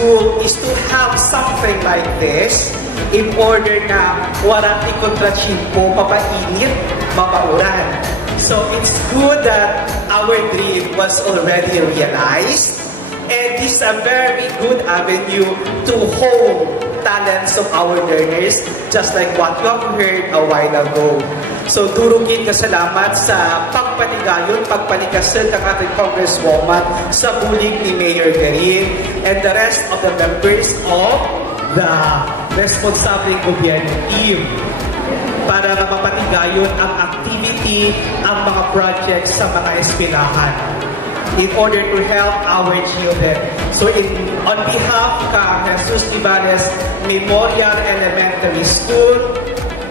school is to have something like this in order na walang ikontrachimpo, mapainit, mapauran. So it's good that our dream was already realized, and this is a very good avenue to hone talents of our learners, just like what you have heard a while ago. So, durugin kasalamat sa pagpanigayon, pagpalikasan ng ating Congresswoman sa bulig ni Mayor Garin and the rest of the members of the responsable gobyerno team para mapapatigayon ang activity, ang mga projects sa mga eskwelahan in order to help our children. So, on behalf of Jesus Nibales Memorial Elementary School,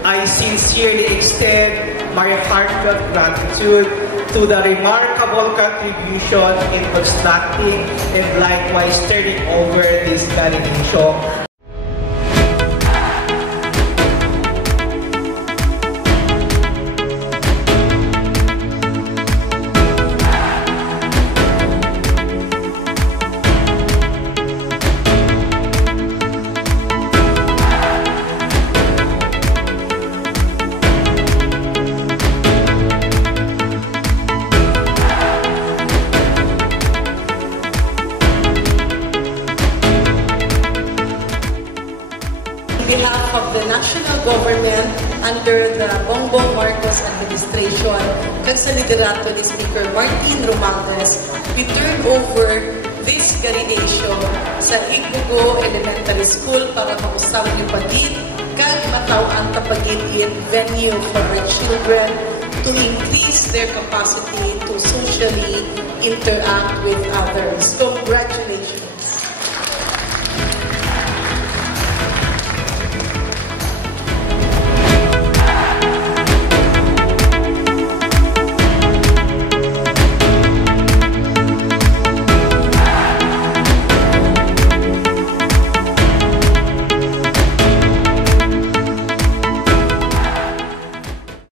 I sincerely extend my heartfelt gratitude to the remarkable contribution in constructing and likewise turning over this validation. On behalf of the national government under the Bongbong Marcos administration, kag sa liderato ni Speaker Martin Romualdez, we turn over this garination sa Igbugo Elementary School para mausap yung pagid kag matawang tapagid in venue for our children to increase their capacity to socially interact with others. Congratulations!